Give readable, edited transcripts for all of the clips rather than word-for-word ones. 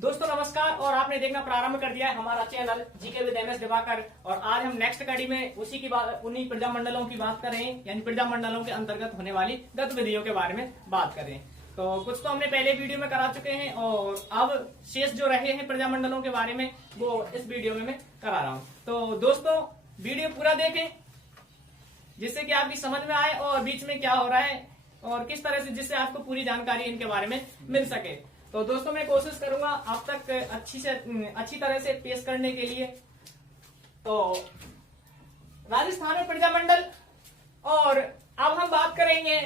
दोस्तों नमस्कार। और आपने देखना प्रारंभ कर दिया है हमारा channel GK with MS Diwakar. और आज हम नेक्स्ट कड़ी में उसी की बात, उन्हीं प्रजामंडलों की बात कर रहे हैं, यानी प्रजामंडलों के अंतर्गत होने वाली गतिविधियों के बारे में बात कर रहे हैं। तो कुछ तो हमने पहले वीडियो में करा चुके हैं और अब शेष जो रहे हैं प्रजामंडलों के बारे में वो इस वीडियो में मैं करा रहा हूँ। तो दोस्तों वीडियो पूरा देखें जिससे कि आपकी समझ में आए और बीच में क्या हो रहा है और किस तरह से, जिससे आपको पूरी जानकारी इनके बारे में मिल सके। तो दोस्तों मैं कोशिश करूंगा आप तक अच्छी तरह से पेश करने के लिए। तो राजस्थान में प्रजामंडल, और अब हम बात करेंगे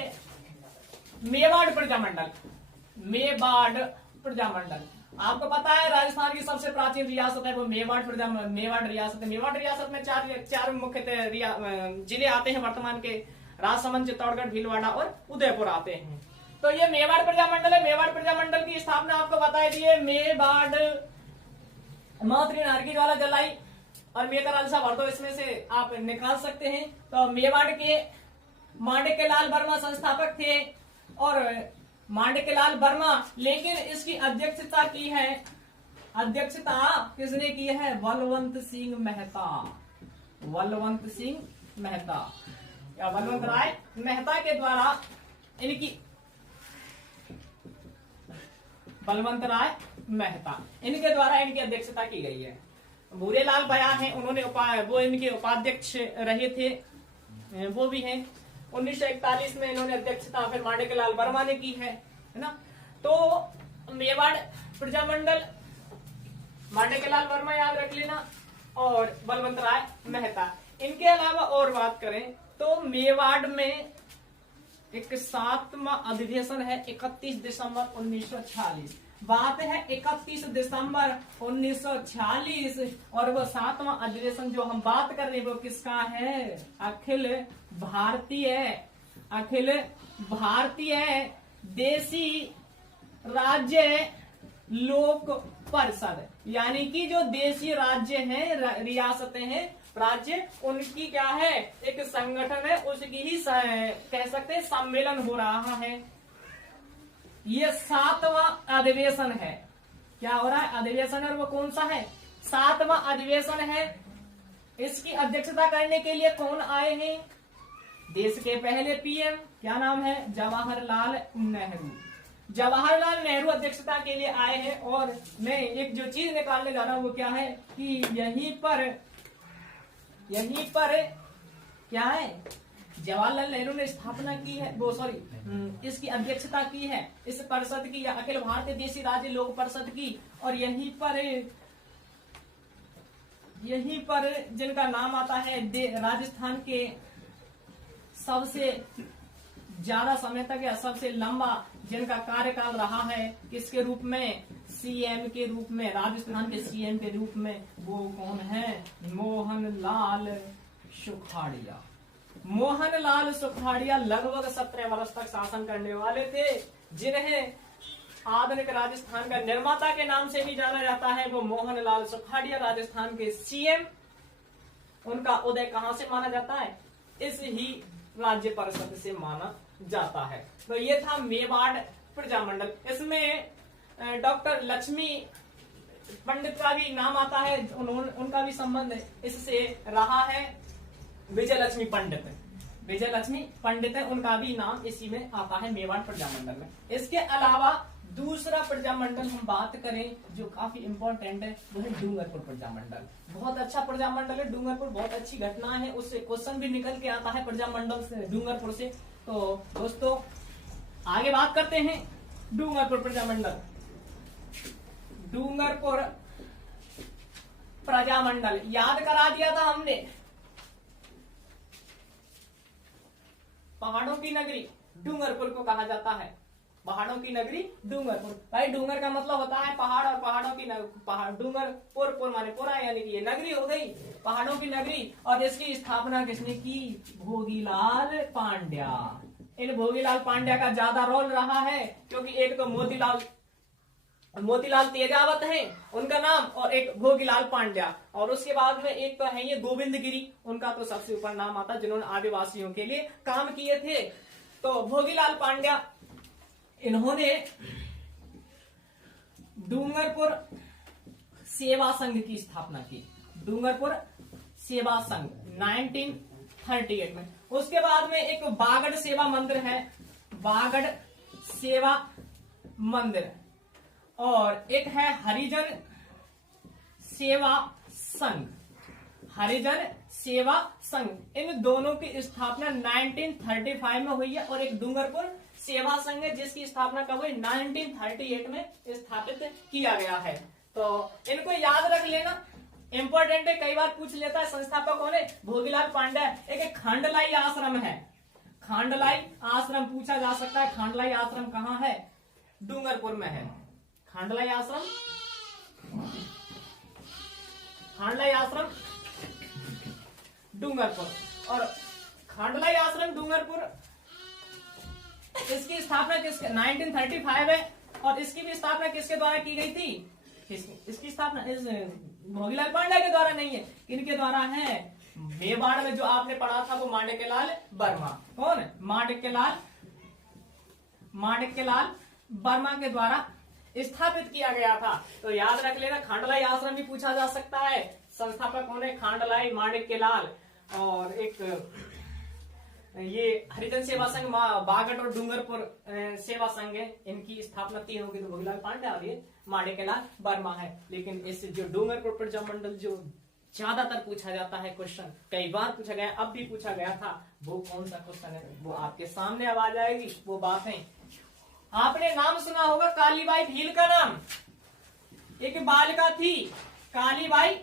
मेवाड़ प्रजामंडल। मेवाड़ प्रजामंडल, आपको पता है राजस्थान की सबसे प्राचीन रियासत है वो मेवाड़ रियासत है। मेवाड़ रियासत में चार मुख्य जिले आते हैं वर्तमान के, राजसमंद, चित्तौड़गढ़, भीलवाड़ा और उदयपुर आते हैं। तो ये मेवाड़ प्रजामंडल है। मेवाड़ प्रजामंडल की स्थापना आपको बताई दी है मेवाड़ मातृ नारकी ज्वाला जलाई और मेकराल सा भर दो, इसमें से आप निकाल सकते हैं। तो मेवाड़ के मांडके लाल वर्मा संस्थापक थे और मांडके लाल वर्मा, लेकिन इसकी अध्यक्षता किसने की है? बलवंत सिंह मेहता। बलवंत सिंह मेहता या बलवंत राय मेहता के द्वारा इनकी, बलवंत राय मेहता इनके द्वारा इनकी अध्यक्षता की गई है। भूरेलाल बयान है, उन्होंने वो इनके उपाध्यक्ष रहे थे, वो भी हैं। 1941 में इन्होंने अध्यक्षता फिर मांडके लाल वर्मा ने की है ना। तो मेवाड़ प्रजामंडल, मांडके लाल वर्मा याद रख लेना और बलवंत राय मेहता। इनके अलावा और बात करें तो मेवाड़ में एक 7वां अधिवेशन है 31 दिसंबर 1946। बात है 31 दिसंबर 1946 और वो 7वां अधिवेशन जो हम बात कर रहे हैं वो किसका है? अखिल भारतीय देशी राज्य लोक परिषद, यानी कि जो देशी राज्य हैं, रियासतें हैं, राज्य, उनकी क्या है? एक संगठन है, उसकी ही कह सकते हैं सम्मेलन हो रहा है। ये 7वां अधिवेशन है। क्या हो रहा है? अधिवेशन है। और वो कौन सा है? 7वां अधिवेशन है। इसकी अध्यक्षता करने के लिए कौन आए हैं? देश के पहले पीएम, क्या नाम है? जवाहरलाल नेहरू। जवाहरलाल नेहरू अध्यक्षता के लिए आए हैं। और मैं एक जो चीज निकालने जा रहा हूं वो क्या है कि यहीं पर क्या है? जवाहरलाल नेहरू ने स्थापना की है, वो सॉरी इसकी अध्यक्षता की है, इस परिषद की, या अखिल भारतीय देशी राज्य लोक परिषद की। और यहीं पर जिनका नाम आता है राजस्थान के सबसे ज्यादा समय तक या सबसे लंबा जिनका कार्यकाल रहा है, किसके रूप में? सीएम के रूप में, राजस्थान के सीएम के रूप में। वो कौन है? मोहनलाल सुखाड़िया। मोहनलाल सुखाड़िया लगभग 17 वर्ष तक शासन करने वाले थे, जिन्हें आधुनिक राजस्थान का निर्माता के नाम से भी जाना जाता है। वो मोहनलाल सुखाड़िया राजस्थान के सीएम। उनका उदय कहां से माना जाता है? इस ही राज्य परिषद से माना जाता है। तो ये था मेवाड़ प्रजामंडल। इसमें डॉक्टर लक्ष्मी पंडित का भी नाम आता है, उनका भी संबंध इससे रहा है। विजय लक्ष्मी पंडित है, उनका भी नाम इसी में आता है मेवाड़ प्रजामंडल में। इसके अलावा दूसरा प्रजामंडल हम बात करें जो काफी इंपॉर्टेंट है, वो है डूंगरपुर प्रजामंडल। बहुत अच्छा प्रजामंडल है डूंगरपुर, बहुत अच्छी घटना है, उससे क्वेश्चन भी निकल के आता है प्रजामंडल से, डूंगरपुर से। तो दोस्तों आगे बात करते हैं डूंगरपुर प्रजामंडल। डूंगरपुर प्रजामंडल याद करा दिया था हमने, पहाड़ों की नगरी डूंगरपुर को कहा जाता है। पहाड़ों की नगरी डूंगरपुर। भाई डूंगर का मतलब होता है पहाड़, और पहाड़ों की डूंगरपुर माने पुरा, यानी कि ये नगरी हो गई, पहाड़ों की नगरी। और इसकी स्थापना किसने की? भोगीलाल पांड्या। इन भोगीलाल पांड्या का ज्यादा रोल रहा है, क्योंकि एक तो मोतीलाल तेजावत है उनका नाम, और एक भोगीलाल पांड्या। और उसके बाद में एक तो है ये गोविंद गिरी, उनका तो सबसे ऊपर नाम आता, जिन्होंने आदिवासियों के लिए काम किए थे। तो भोगीलाल पांड्या, इन्होंने डूंगरपुर सेवा संघ की स्थापना की। डूंगरपुर सेवा संघ 1938 में। उसके बाद में एक बागड़ सेवा मंदिर है, बागड़ सेवा मंदिर, और एक है हरिजन सेवा संघ, हरिजन सेवा संघ। इन दोनों की स्थापना 1935 में हुई है। और एक डूंगरपुर सेवा संघ है जिसकी स्थापना कब हुई? 1938 में स्थापित किया गया है। तो इनको याद रख लेना, इंपॉर्टेंट है, कई बार पूछ लेता है। संस्थापक कौन है? भोगीलाल पांडे। एक खांडलाई आश्रम है, खांडलाई आश्रम पूछा जा सकता है। खांडलाई आश्रम कहाँ है? डूंगरपुर में है। खांडलाई आश्रम, खांडलाई आश्रम डूंगरपुर। और खांडलाई आश्रम डूंगरपुर, इसकी स्थापना किसके? 1935 है। और इसकी भी स्थापना किसके द्वारा की गई थी? इसकी स्थापना इस भोगीलाल पांडे के द्वारा नहीं है, किनके द्वारा है? मेवाड़ में जो आपने पढ़ा था वो माणिक्यलाल वर्मा। कौन? माणिक्यलाल वर्मा के द्वारा स्थापित किया गया था। तो याद रख लेना, खांडलाई आश्रम भी पूछा जा सकता है। संस्थापक कौन है? खांडलाई, माणिक्यलाल। और एक ये हरिजन सेवा संघ बागड़ और डूंगरपुर सेवा संघ है, इनकी स्थापना तीनों की तो भोगीलाल पांडे और ये माणिक्यलाल वर्मा है। लेकिन इस जो डूंगरपुर प्रजा मंडल जो ज्यादातर पूछा जाता है क्वेश्चन, कई बार पूछा गया, अब भी पूछा गया था, वो कौन सा क्वेश्चन है वो आपके सामने अब आ जाएगी। वो बात है, आपने नाम सुना होगा कालीबाई भील का नाम। एक बालिका थी कालीबाई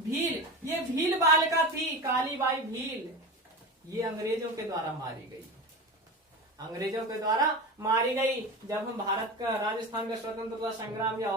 भील, ये भील बालिका थी कालीबाई भील। ये अंग्रेजों के द्वारा मारी गई, अंग्रेजों के द्वारा मारी गई। जब हम भारत का, राजस्थान का स्वतंत्रता संग्राम या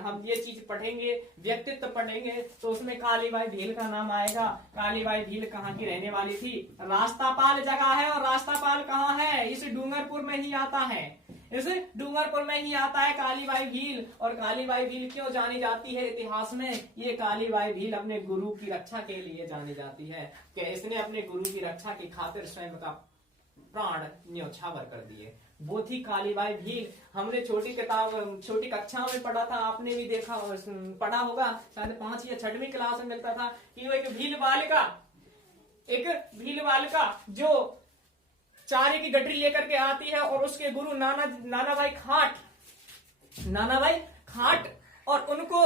हम ये चीज पढ़ेंगे, व्यक्तित्व पढ़ेंगे, तो उसमें कालीबाई भील का नाम आएगा। कालीबाई भील कहाँ की रहने वाली थी? रास्तापाल जगह है। और रास्तापाल कहाँ है? इस डूंगरपुर में ही आता है, इस डूंगरपुर में ही आता है कालीबाई भील। और कालीबाई भील क्यों जानी जाती है इतिहास में? ये कालीबाई भील अपने गुरु की रक्षा के लिए जानी जाती है कि इसने अपने गुरु की रक्षा की खातिर स्वयं का प्राण न्योछावर कर दिए। वो थी कालीबाई भील। हमने छोटी किताब, छोटी कक्षाओं में पढ़ा था, आपने भी देखा और पढ़ा होगा, शायद 5 या 6वीं क्लास में मिलता था कि वो एक भील बालिका जो चारे की गठरी लेकर के आती है और उसके गुरु नानाभाई खाट और उनको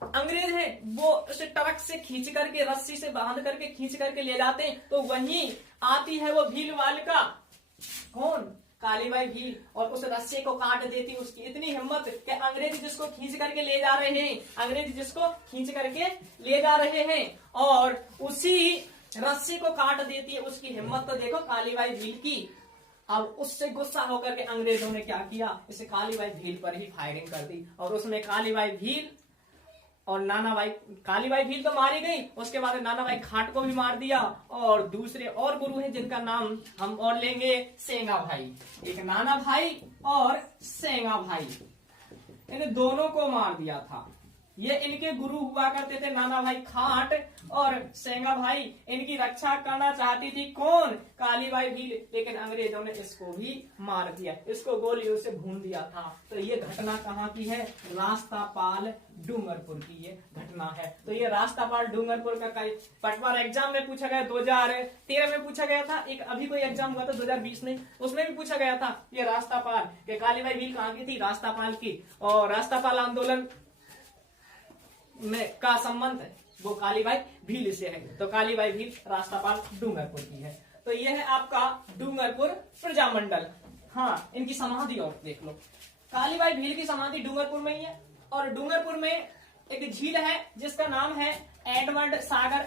अंग्रेज हैं वो उसे ट्रक से खींच करके, रस्सी से बांध करके खींच करके ले जाते हैं। तो वहीं आती है वो भील बालिका, कौन? कालीबाई भील, और उस रस्सी को काट देती। उसकी इतनी हिम्मत कि अंग्रेज जिसको खींच करके ले जा रहे हैं, और उसी रस्सी को काट देती है। उसकी हिम्मत तो देखो कालीबाई भील की। अब उससे गुस्सा होकर के अंग्रेजों ने क्या किया? इसे कालीबाई भील पर ही फायरिंग कर दी। और उसमें कालीबाई भील और कालीबाई भील तो मारी गई, उसके बाद नानाभाई खाट को भी मार दिया। और दूसरे और गुरु हैं जिनका नाम हम और लेंगे, सेंगा भाई। एक नाना भाई और सेंगा भाई, इन दोनों को मार दिया था। ये इनके गुरु हुआ करते थे, नाना भाई खाट और सेंगा भाई। इनकी रक्षा करना चाहती थी कौन? कालीबाई भील। लेकिन अंग्रेजों ने इसको भी मार दिया, इसको गोलियों से भून दिया था। तो ये घटना कहाँ की है? रास्तापाल डूंगरपुर की ये घटना है। तो ये रास्तापाल डूंगरपुर का कई पटवार एग्जाम में पूछा गया, 2013 में पूछा गया था। एक अभी कोई एग्जाम हुआ था 2020 में, उसमें भी पूछा गया था ये रास्तापाल के कालीबाई भील कहाँ की थी? रास्तापाल की। और रास्तापाल आंदोलन में का संबंध वो कालीबाई भील से है। तो कालीबाई भील रास्तापाल डूंगरपुर की है। तो ये है आपका डूंगरपुर प्रजामंडल। हाँ, इनकी समाधि और देख लो। कालीबाई भील की समाधि डूंगरपुर में ही है। और डूंगरपुर में एक झील है जिसका नाम है एडवर्ड सागर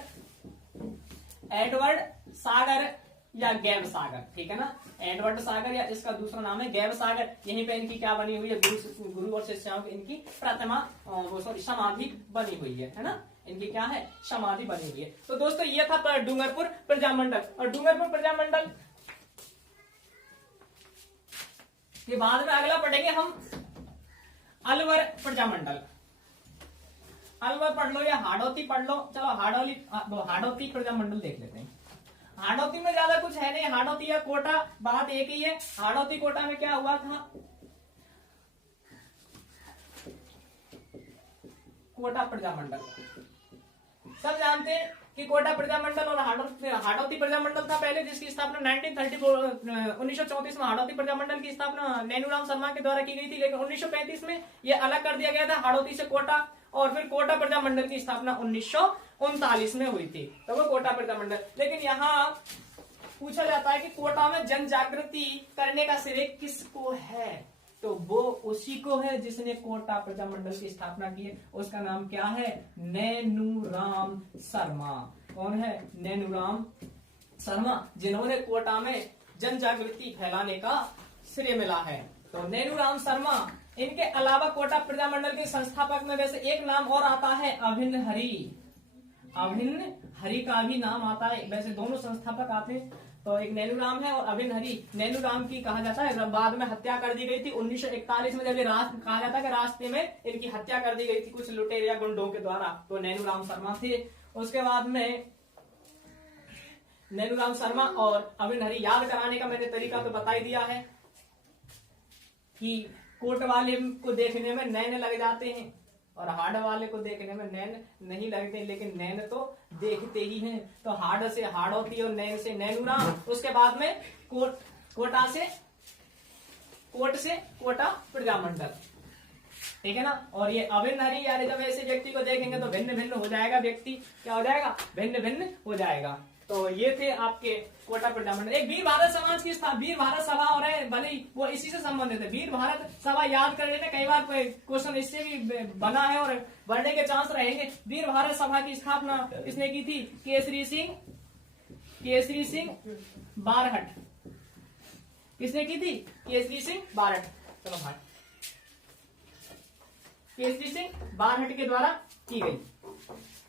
या गैब सागर, ठीक है ना? एडवर्ड सागर या इसका दूसरा नाम है गैब सागर। यहीं पे इनकी क्या बनी हुई है? गुरु और शिष्यों की इनकी प्रतिमा, समाधि बनी हुई है ना? इनकी क्या है? समाधि बनी हुई है। तो दोस्तों ये था डूंगरपुर प्रजामंडल। और डूंगरपुर प्रजामंडल के बाद में अगला पढ़ेंगे हम अलवर प्रजामंडल। अलवर पढ़ लो या हाड़ौती पढ़ लो। चलो हाड़ौती प्रजामंडल देख लेते हैं। हाड़ौती में ज्यादा कुछ है नहीं, हाड़ौती या कोटा बात एक ही है। हाड़ौती कोटा में क्या हुआ था? कोटा प्रजामंडल। सब जानते हैं कि कोटा प्रजामंडल और हाड़ौती प्रजामंडल था पहले, जिसकी स्थापना 1934 में हाड़ौती प्रजामंडल की स्थापना नैनूराम शर्मा के द्वारा की गई थी। लेकिन 1935 में यह अलग कर दिया गया था हाड़ौती से कोटा, और फिर कोटा प्रजामंडल की स्थापना 1939 में हुई थी, तो वो कोटा प्रजामंडल। लेकिन यहाँ पूछा जाता है कि कोटा में जन जागृति करने का श्रेय किसको है, तो वो उसी को है जिसने कोटा प्रजामंडल की स्थापना की है। उसका नाम क्या है? नैनूराम शर्मा। कौन है? नैनूराम शर्मा, जिन्होंने कोटा में जन जागृति फैलाने का श्रेय मिला है। तो नैनूराम शर्मा, इनके अलावा कोटा प्रजामंडल के संस्थापक में वैसे एक नाम और आता है, अभिन्न हरि। अभिन्न हरि का भी नाम आता है, वैसे दोनों संस्थापक आते हैं, तो एक नैनूराम है और अभिन्न हरि। नैनूराम की कहा जाता है बाद में हत्या कर दी गई थी 1941 में, जब ये कहा जाता है कि रास्ते में इनकी हत्या कर दी गई थी कुछ लुटेरिया गुंडों के द्वारा, तो नैनूराम शर्मा थे। उसके बाद में नैनूराम शर्मा और अभिन्न हरि, याद कराने का मैंने तरीका तो बता ही दिया है कि कोट वाले को देखने में नैन लग जाते हैं और हार्ड वाले को देखने में नैन नहीं लगते, लेकिन नैन तो देखते ही हैं। तो हार्ड से हाड़ौती और नैन से नैनूराम। उसके बाद में कोटा से कोटा प्रजामंडल, ठीक है ना। और ये अभिन्न हरि यानी जब ऐसे व्यक्ति को देखेंगे तो भिन्न भिन्न हो जाएगा, व्यक्ति क्या हो जाएगा? भिन्न भिन्न हो जाएगा। तो ये थे आपके कोटा प्रजामंडल। एक वीर भारत समाज की वीर भारत सभा और है, भले वो इसी से संबंधित है। वीर भारत सभा याद कर लेना, कई बार क्वेश्चन इससे भी बना है और बढ़ने के चांस रहेंगे। वीर भारत सभा की स्थापना किसने की थी? केसरी सिंह बारहट। किसने की थी? केसरी सिंह बारहट। चलो भाई, केसरी सिंह बारहट के द्वारा की गई।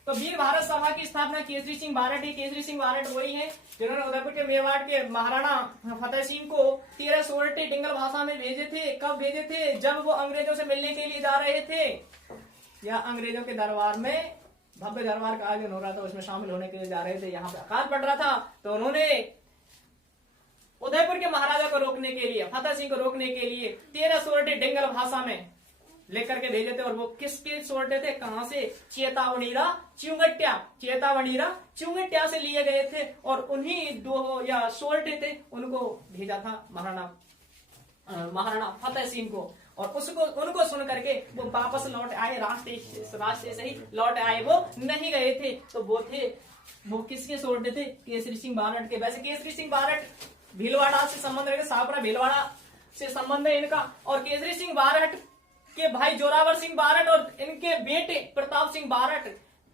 तो वीर भारत सभा की स्थापना केसरी सिंह बारहट ही। केसरी सिंह बारहट वही है जिन्होंने उदयपुर के मेवाड़ के महाराणा फतेह सिंह को 13 सोरठे डिंगल भाषा में भेजे थे। कब भेजे थे? जब वो अंग्रेजों से मिलने के लिए जा रहे थे, या अंग्रेजों के दरबार में, भव्य दरबार का आयोजन हो रहा था, उसमें शामिल होने के लिए जा रहे थे। यहाँ पे अकाल पड़ रहा था, तो उन्होंने उदयपुर के महाराजा को रोकने के लिए, फतेह सिंह को रोकने के लिए 13 सोरठे डिंगल भाषा में लेकर के भेजे थे। और वो किसके सोरठे थे? कहां से? चेतावनीरा चिंगट्या से लिए गए थे, और उन्हीं दो या सोरठे थे, उनको भेजा था महाराणा फतेह सिंह को। और उनको सुन करके वो वापस लौट आए, रास्ते से ही लौट आए, वो नहीं गए थे। तो वो किसके सोरठे थे? केसरी सिंह बारहट के। वैसे केसरी सिंह बारहट भीलवाड़ा से संबंध रखे, सापरा भीलवाड़ा से संबंध है इनका। और केसरी सिंह बारहट के भाई जोरावर सिंह बारहट और इनके बेटे प्रताप सिंह बारहट,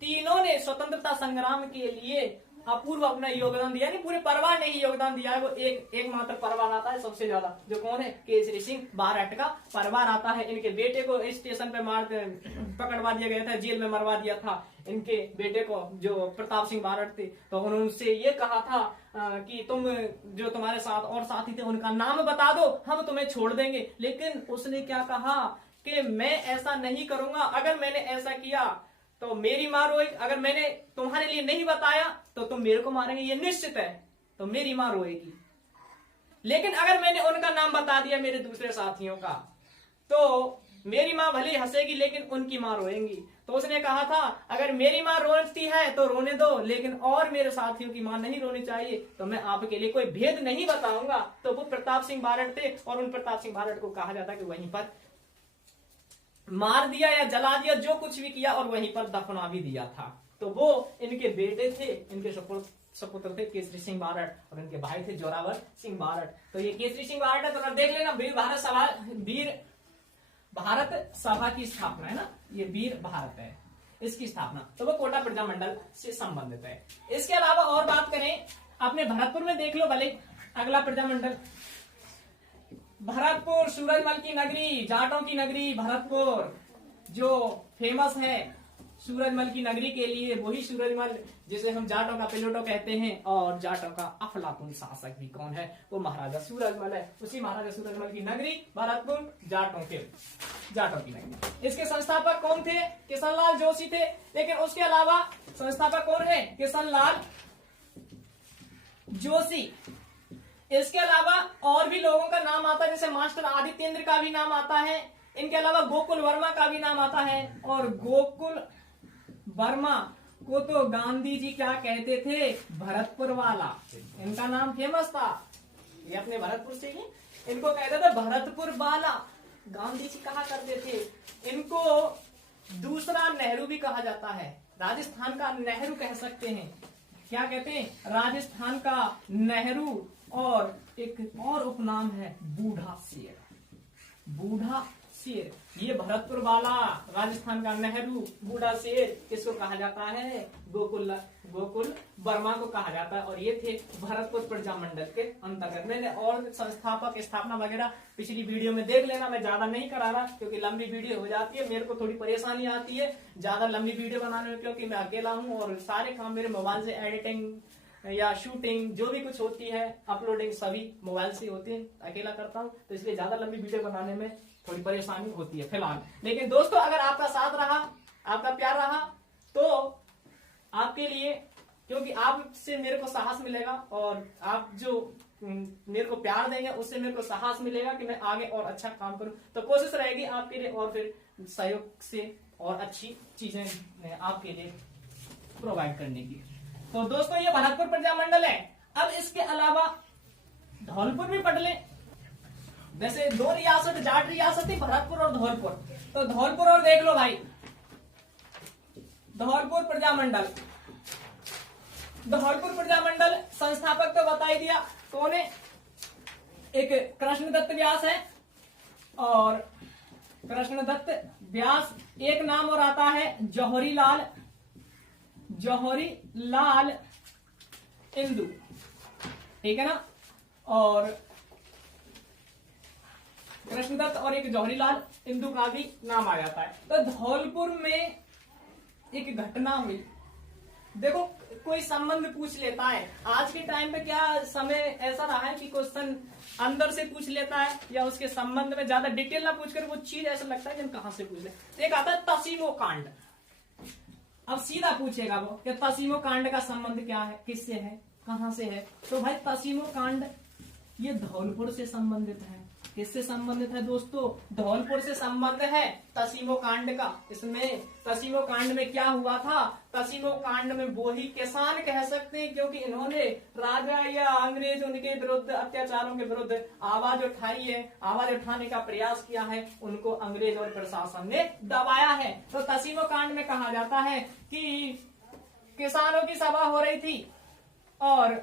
तीनों ने स्वतंत्रता संग्राम के लिए अपूर्व अपना योगदान दिया। नहीं, पूरे परिवार ने ही योगदान दिया है। वो एकमात्र परिवार आता है सबसे ज्यादा, जो कौन है? केसरी सिंह बारहट का परिवार आता है। इनके बेटे को स्टेशन पे पकड़वा दिया गया था, जेल में मरवा दिया था इनके बेटे को, जो प्रताप सिंह बारहट थे। तो उन्होंने उससे ये कहा था कि तुम जो तुम्हारे साथ और साथी थे उनका नाम बता दो, हम तुम्हें छोड़ देंगे। लेकिन उसने क्या कहा कि मैं ऐसा नहीं करूंगा, अगर मैंने ऐसा किया तो मेरी मां रोएगी, अगर मैंने तुम्हारे लिए नहीं बताया तो तुम मेरे को मारेंगे, ये निश्चित है, तो मेरी मां रोएगी। लेकिन अगर मैंने उनका नाम बता दिया मेरे दूसरे साथियों का, तो मेरी मां भले हंसेगी लेकिन उनकी मां रोएंगी। तो उसने कहा था अगर मेरी मां रोती है तो रोने दो, लेकिन और मेरे साथियों की मां नहीं रोनी चाहिए, तो मैं आपके लिए कोई भेद नहीं बताऊंगा। तो वो प्रताप सिंह बारहट थे, और उन प्रताप सिंह बारहट को कहा जाता है कि वहीं पर मार दिया या जला दिया, जो कुछ भी किया, और वहीं पर दफना भी दिया था। तो वो इनके बेटे थे, इनके सपुत्र थे केसरी सिंह बारहट, और इनके भाई थे जोरावर सिंह बारहट। तो ये केसरी सिंह बारहट है, तो देख लेना, वीर भारत सभा की स्थापना है ना, ये वीर भारत है, इसकी स्थापना। तो वो कोटा प्रजामंडल से संबंधित है। इसके अलावा और बात करें अपने भरतपुर में, देख लो भले अगला प्रजामंडल, भरतपुर सूरजमल की नगरी, जाटों की नगरी भरतपुर, जो फेमस है सूरजमल की नगरी के लिए, वही सूरजमल जिसे हम जाटों का पिलोटो कहते हैं, और जाटों का अफलातून शासक भी कौन है? वो महाराजा सूरजमल है। उसी महाराजा सूरजमल की नगरी भरतपुर, जाटों की नगरी। इसके संस्थापक कौन थे? किशनलाल जोशी थे। लेकिन उसके अलावा संस्थापक कौन है? किशनलाल जोशी। इसके अलावा और भी लोगों का नाम आता है, जैसे मास्टर आदित्येंद्र का भी नाम आता है, इनके अलावा गोकुल वर्मा का भी नाम आता है, और गोकुल वर्मा को तो गांधी जी क्या कहते थे, भरतपुर वाला। इनका नाम फेमस था, ये अपने भरतपुर से ही, इनको कहते थे भरतपुर वाला, गांधी जी कहा करते थे। इनको दूसरा नेहरू भी कहा जाता है, राजस्थान का नेहरू कह सकते हैं। क्या कहते हैं, राजस्थान का नेहरू। और एक और उपनाम है बूढ़ा शेर, बूढ़ा शेर। ये भरतपुर वाला, राजस्थान का नेहरू, बूढ़ा शेर, किसको कहा जाता है, गोकुल वर्मा को कहा जाता है। और ये थे भरतपुर प्रजा मंडल के अंतर्गत। मैंने और संस्थापक स्थापना वगैरह पिछली वीडियो में देख लेना, मैं ज्यादा नहीं करा रहा क्योंकि लंबी वीडियो हो जाती है, मेरे को थोड़ी परेशानी आती है ज्यादा लंबी वीडियो बनाने में, क्योंकि मैं अकेला हूँ और सारे काम मेरे मोबाइल से, एडिटिंग या शूटिंग जो भी कुछ होती है, अपलोडिंग सभी मोबाइल से होती है, अकेला करता हूँ, तो इसलिए ज्यादा लंबी वीडियो बनाने में थोड़ी परेशानी होती है फिलहाल। लेकिन दोस्तों अगर आपका साथ रहा, आपका प्यार रहा, तो आपके लिए, क्योंकि आपसे मेरे को साहस मिलेगा, और आप जो मेरे को प्यार देंगे उससे मेरे को साहस मिलेगा कि मैं आगे और अच्छा काम करूं। तो कोशिश रहेगी आपके लिए और फिर सहयोग से और अच्छी चीजें आपके लिए प्रोवाइड करने की। तो दोस्तों ये भरतपुर प्रजा मंडल है। अब इसके अलावा धौलपुर भी पढ़ लें। वैसे दो रियासत, जाट रियासत थी, भरतपुर और धौलपुर। तो धौलपुर और देख लो भाई, धौलपुर प्रजा मंडल, धौलपुर प्रजा मंडल संस्थापक तो बता ही दिया कौन है, एक कृष्णदत्त व्यास है। और कृष्णदत्त व्यास, एक नाम और आता है जौहरी लाल, जौहरी लाल इंदु, ठीक है ना। और कृष्णदत्त और एक जौहरी लाल इंदु का भी नाम आ जाता है। तो धौलपुर में एक घटना हुई, देखो कोई संबंध पूछ लेता है। आज के टाइम पे क्या समय ऐसा रहा है कि क्वेश्चन अंदर से पूछ लेता है, या उसके संबंध में ज्यादा डिटेल ना पूछकर वो चीज ऐसा लगता है कि कहां से पूछ ले। एक आता है तसीमो कांड, अब सीधा पूछेगा वो कि तसीमो कांड का संबंध क्या है, किससे है, कहां से है। तो भाई तसीमो कांड ये धौलपुर से संबंधित है। किससे संबंधित है दोस्तों, धौलपुर से संबंध है तसीमो कांड का। इसमें तसीमो कांड में क्या हुआ था, तसीमो कांड में वो ही किसान कह सकते हैं, क्योंकि इन्होंने राजा या अंग्रेज उनके विरुद्ध, अत्याचारों के विरुद्ध आवाज उठाई है, आवाज उठाने का प्रयास किया है, उनको अंग्रेज और प्रशासन ने दबाया है। तो तसीमो कांड में कहा जाता है कि किसानों की सभा हो रही थी और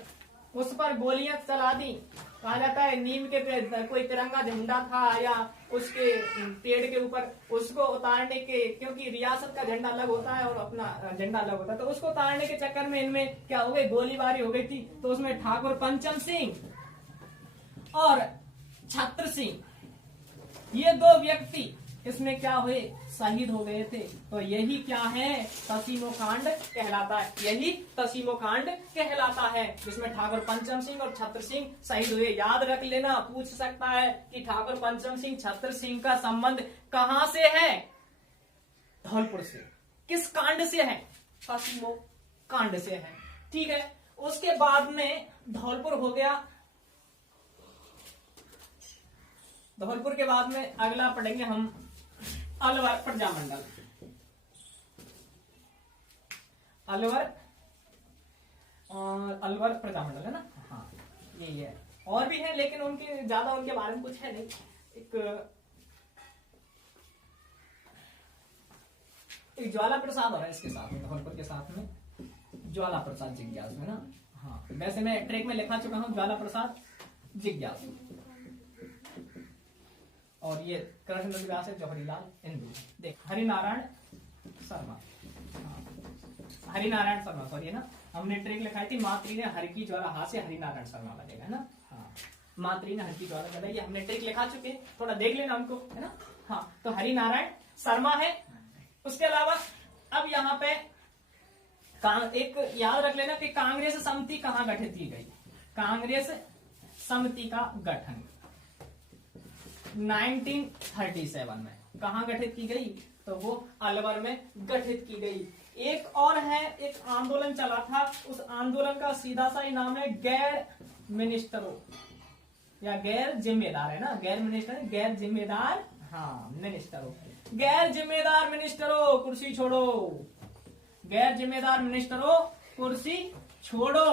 उस पर गोलियां चला दी। कहा जाता है नीम के कोई तिरंगा झंडा था या उसके पेड़ के ऊपर, उसको उतारने के, क्योंकि रियासत का झंडा अलग होता है और अपना झंडा अलग होता है, तो उसको उतारने के चक्कर में इनमें क्या हो गई, गोलीबारी हो गई थी। तो उसमें ठाकुर पंचम सिंह और छत्र सिंह, ये दो व्यक्ति इसमें क्या हुए, शहीद हो गए थे। तो यही क्या है, तसीमो कांड कहलाता है। यही तसीमो कांड कहलाता है, जिसमें ठाकुर पंचम सिंह और छत्र सिंह शहीद हुए। याद रख लेना, पूछ सकता है कि ठाकुर पंचम सिंह, छत्र सिंह का संबंध कहां से है, धौलपुर से। किस कांड से है, तसीमो कांड से है, ठीक है। उसके बाद में धौलपुर हो गया। धौलपुर के बाद में अगला पढ़ेंगे हम अलवर प्रजा मंडल। अलवर और अलवर प्रजा मंडल है ना, हाँ यही है। और भी है लेकिन उनके ज्यादा उनके बारे में कुछ है नहीं। एक ज्वाला प्रसाद और है इसके साथ में, धौलपुर के साथ में ज्वाला प्रसाद जिज्ञासु है ना। हाँ वैसे मैं ट्रैक में लिखा चुका हूँ ज्वाला प्रसाद जिज्ञासु। और ये कृष्णदत्त व्यास है, जौहरी लाल इंदु। देख हरिनारायण शर्मा, हरिनारायण शर्मा सॉरी है ना, हमने ट्रिक लिखाई थी, मातृ ने हर की ज्वाला हाथ से हरिनारायण शर्मा लगेगा है ना। हाँ मातृ ने हर की ज्वाला जला, ये हमने ट्रिक लिखा चुके, थोड़ा देख लेना हमको है ना। हाँ तो हरिनारायण शर्मा है। उसके अलावा अब यहाँ पे एक याद रख लेना कि कांग्रेस समिति कहाँ गठित की गई। कांग्रेस समिति का गठन 1937 में कहाँ गठित की गई, तो वो अलवर में गठित की गई। एक और है, एक आंदोलन चला था, उस आंदोलन का सीधा सा ही नाम है गैर मिनिस्टरों या गैर जिम्मेदार है ना, गैर मिनिस्टर गैर जिम्मेदार हाँ मिनिस्टरों, गैर जिम्मेदार मिनिस्टरों कुर्सी छोड़ो, गैर जिम्मेदार मिनिस्टरों कुर्सी छोड़ो।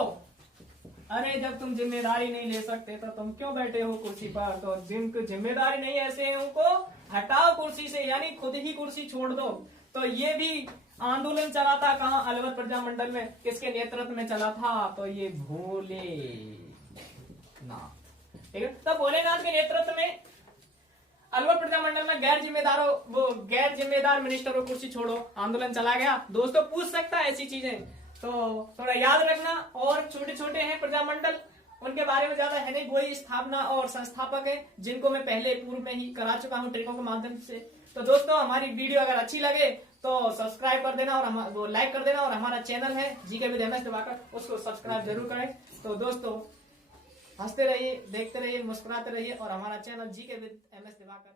अरे जब तुम जिम्मेदारी नहीं ले सकते तो तुम क्यों बैठे हो कुर्सी पर? तो जिनको जिम्मेदारी नहीं ऐसे है उनको हटाओ कुर्सी से, यानी खुद ही कुर्सी छोड़ दो। तो ये भी आंदोलन चला था कहाँ? अलवर प्रजा मंडल में। किसके नेतृत्व में चला था? तो ये भोलेनाथ, ठीक है। तो भोलेनाथ के नेतृत्व में अलवर प्रजा मंडल में गैर जिम्मेदार मिनिस्टरों कुर्सी छोड़ो आंदोलन चला गया। दोस्तों पूछ सकता है ऐसी चीजें, तो थोड़ा याद रखना। और छोटे छोटे हैं प्रजा मंडल, उनके बारे में ज्यादा है नहीं, वही स्थापना और संस्थापक है जिनको मैं पहले पूर्व में ही करा चुका हूँ ट्रिकों के माध्यम से। तो दोस्तों हमारी वीडियो अगर अच्छी लगे तो सब्सक्राइब कर देना और वो लाइक कर देना, और हमारा चैनल है जीके विद एमएस दिवाकर, उसको सब्सक्राइब जरूर करें। तो दोस्तों हंसते रहिए, देखते रहिए, मुस्कुराते रहिए, और हमारा channel GK with MS Diwakar